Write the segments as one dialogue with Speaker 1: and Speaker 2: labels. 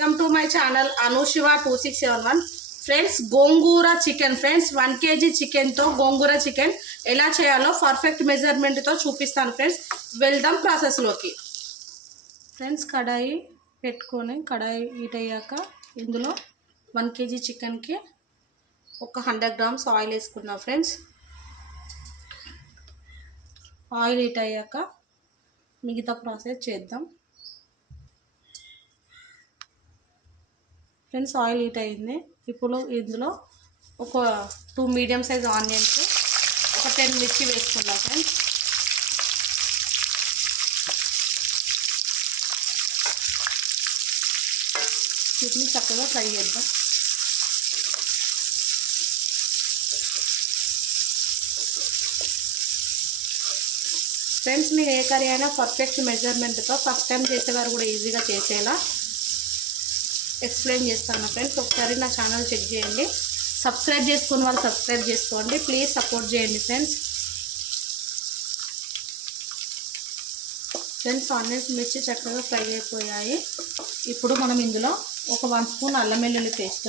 Speaker 1: Welcome to my channel Anushiva two six seven one friends gongura chicken friends one KG చికెన్తో gongura chicken ఎలా చేయాలో perfect మెజర్మెంట్తో చూపిస్తాను friends వెళ్దాం ప్రాసెస్లోకి ఫ్రెండ్స్ కడాయి పెట్టుకొని కడాయి హీట్ అయ్యాక ఇందులో వన్ కేజీ చికెన్కి ఒక హండ్రెడ్ గ్రామ్స్ ఆయిల్ వేసుకున్నాం ఫ్రెండ్స్ ఆయిల్ హీట్ అయ్యాక మిగతా ప్రాసెస్ చేద్దాం. ఫ్రెండ్స్ ఆయిల్ హీట్ అయింది. ఇప్పుడు ఇందులో ఒక టూ మీడియం సైజ్ ఆనియన్స్ ఒక టెన్ మిర్చి వేసుకుందాం ఫ్రెండ్స్. వీటిని చక్కగా ఫ్రై చేద్దాం. ఫ్రెండ్స్ మీరు ఏ కర్రీ అయినా పర్ఫెక్ట్ మెజర్మెంట్తో ఫస్ట్ టైం చేసేవారు కూడా ఈజీగా చేసేలా. ఎక్స్ప్లెయిన్ చేస్తాను ఫ్రెండ్స్. ఒకసారి నా ఛానల్ చెక్ చేయండి. సబ్స్క్రైబ్ చేసుకున్న వాళ్ళు సబ్స్క్రైబ్ చేసుకోండి. ప్లీజ్ సపోర్ట్ చేయండి ఫ్రెండ్స్. ఫ్రెండ్స్ ఆనియన్స్ మిర్చి చక్కగా ఫ్రై అయిపోయాయి. ఇప్పుడు మనం ఇందులో ఒక వన్ స్పూన్ అల్లం వెల్లుల్లి పేస్ట్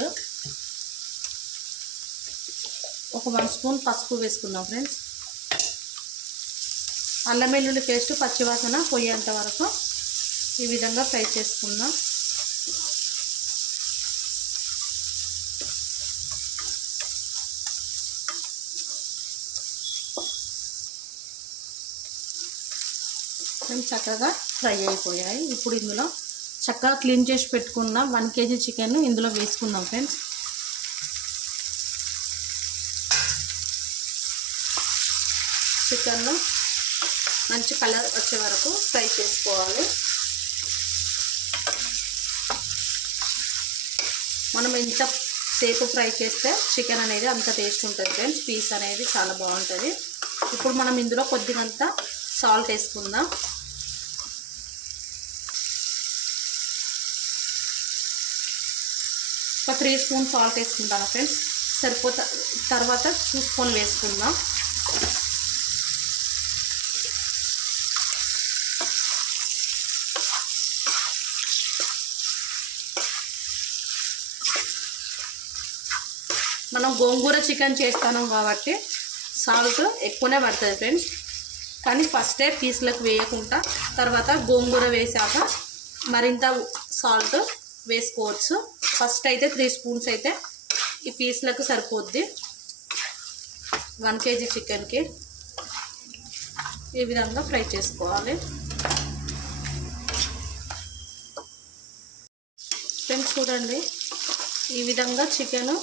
Speaker 1: ఒక వన్ స్పూన్ పసుపు వేసుకుందాం ఫ్రెండ్స్. అల్లం వెల్లుల్లి పేస్ట్ పచ్చివాసన పోయేంత వరకు ఈ విధంగా ఫ్రై చేసుకుందాం. కొంచెం చక్కగా ఫ్రై అయిపోయాయి. ఇప్పుడు ఇందులో చక్కగా క్లీన్ చేసి పెట్టుకున్న వన్ కేజీ చికెన్ ఇందులో వేసుకుందాం ఫ్రెండ్స్. చికెన్లో మంచి కలర్ వచ్చే వరకు ఫ్రై చేసుకోవాలి. మనం ఎంత సేపు ఫ్రై చేస్తే చికెన్ అనేది అంత టేస్ట్ ఉంటుంది ఫ్రెండ్స్. పీస్ అనేది చాలా బాగుంటుంది. ఇప్పుడు మనం ఇందులో కొద్దిగంత సాల్ట్ వేసుకుందాం. ఒక త్రీ స్పూన్ సాల్ట్ వేసుకుంటాను ఫ్రెండ్స్. సరిపోత తర్వాత చూసుకొని వేసుకుందాం. మనం గోంగూర చికెన్ చేస్తాను కాబట్టి సాల్ట్ ఎక్కువనే పడుతుంది ఫ్రెండ్స్. కానీ ఫస్టే పీసులకు వేయకుండా తర్వాత గోంగూర వేసాక మరింత సాల్ట్ వేసుకోవచ్చు. ఫస్ట్ అయితే త్రీ స్పూన్స్ అయితే ఈ పీసులకు సరిపోద్ది. వన్ కేజీ చికెన్కి ఈ విధంగా ఫ్రై చేసుకోవాలి. ఫ్రెండ్స్ చూడండి ఈ విధంగా చికెన్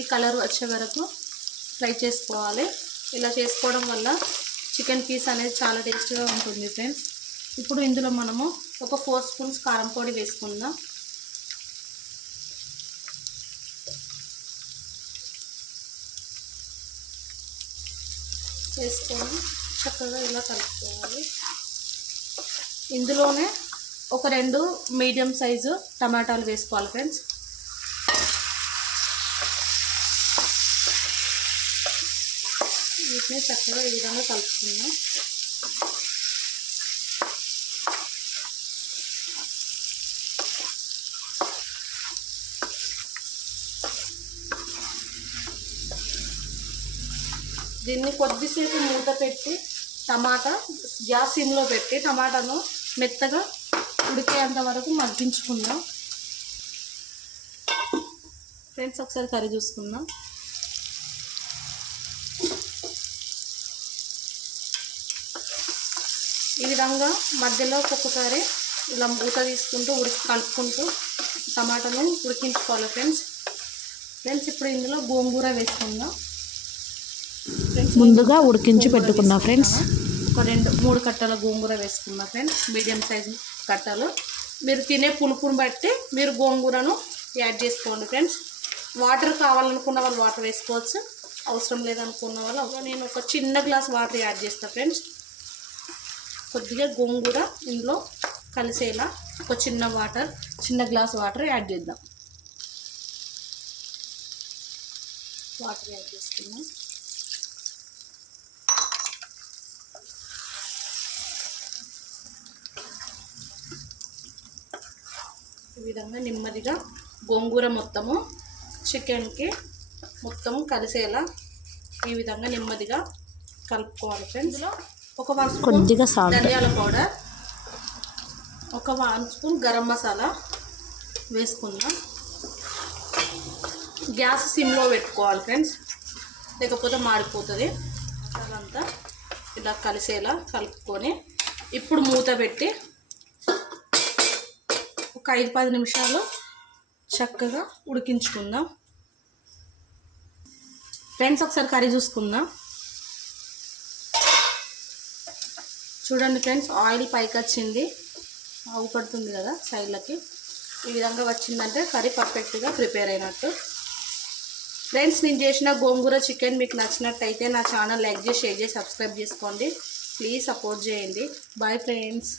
Speaker 1: ఈ కలర్ వచ్చే వరకు ఫ్రై చేసుకోవాలి. ఇలా చేసుకోవడం వల్ల చికెన్ పీస్ అనేది చాలా టేస్ట్గా ఉంటుంది ఫ్రెండ్స్. ఇప్పుడు ఇందులో మనము ఒక ఫోర్ స్పూన్స్ కారం పొడి వేసుకుందాం. వేసుకొని చక్కగా ఇలా కలుపుకోవాలి. ఇందులోనే ఒక రెండు మీడియం సైజు టమాటాలు వేసుకోవాలి ఫ్రెండ్స్. వీటిని చక్కగా ఈ విధంగా కలుపుకుందాం. దీన్ని కొద్దిసేపు మూత పెట్టి టమాటా గ్యాస్ సిమ్లో పెట్టి టమాటాను మెత్తగా ఉడికేంత వరకు మగ్గించుకుందాం. ఫ్రెండ్స్ ఒకసారి కర్రీ చూసుకుందాం. ఈ విధంగా మధ్యలో ఒక్కొక్కసారి ఇలా మూత తీసుకుంటూ ఉడికి కలుపుకుంటూ టమాటాను ఉడికించుకోవాలి ఫ్రెండ్స్. ఫ్రెండ్స్ ఇప్పుడు ఇందులో గోంగూర వేసుకుందాం. ఫ్రెండ్స్
Speaker 2: ముందుగా ఉడికించి పెట్టుకున్నా ఫ్రెండ్స్.
Speaker 1: ఒక రెండు మూడు కట్టల గోంగూర వేసుకున్నా ఫ్రెండ్స్. మీడియం సైజ్ కట్టలు. మీరు తినే పులుపుని బట్టి మీరు గోంగూరను యాడ్ చేసుకోండి ఫ్రెండ్స్. వాటర్ కావాలనుకున్న వాళ్ళు వాటర్ వేసుకోవచ్చు. అవసరం లేదనుకున్న వాళ్ళు. నేను ఒక చిన్న గ్లాస్ వాటర్ యాడ్ చేస్తాను ఫ్రెండ్స్. కొద్దిగా గోంగూర ఇందులో కలిసేలా ఒక చిన్న వాటర్ చిన్న గ్లాస్ వాటర్ యాడ్ చేద్దాం. వాటర్ యాడ్ చేసుకుందాం. ఈ విధంగా నెమ్మదిగా గోంగూర మొత్తము చికెన్కి మొత్తం కలిసేలా ఈ విధంగా నెమ్మదిగా కలుపుకోవాలి ఫ్రెండ్స్లో ఇందులో ఒక వన్ స్పూన్
Speaker 2: కొద్దిగా సాల్ట్.
Speaker 1: ధనియాల పౌడర్. ఒక వన్ స్పూన్ గరం మసాలా వేసుకుందాం. గ్యాస్ సిమ్లో పెట్టుకోవాలి ఫ్రెండ్స్. లేకపోతే మాడిపోతుంది. మసాలా అంతా ఇలా కలిసేలా కలుపుకొని ఇప్పుడు మూత పెట్టి ఒక ఐదు పది నిమిషాలు చక్కగా ఉడికించుకుందాం. ఫ్రెండ్స్ ఒకసారి కర్రీ చూసుకుందాం. చూడండి ఫ్రెండ్స్ ఆయిల్ పైకి వచ్చింది అవుపడుతుంది కదా సైడ్లకి. ఈ విధంగా వచ్చిందంటే కర్రీ పర్ఫెక్ట్గా ప్రిపేర్ అయినట్టు. ఫ్రెండ్స్ నేను చేసిన గోంగూర చికెన్ మీకు నచ్చినట్టయితే నా ఛానల్ లైక్ చేసి షేర్ చేసి సబ్స్క్రైబ్ చేసుకోండి. ప్లీజ్ సపోర్ట్ చేయండి. Bye friends.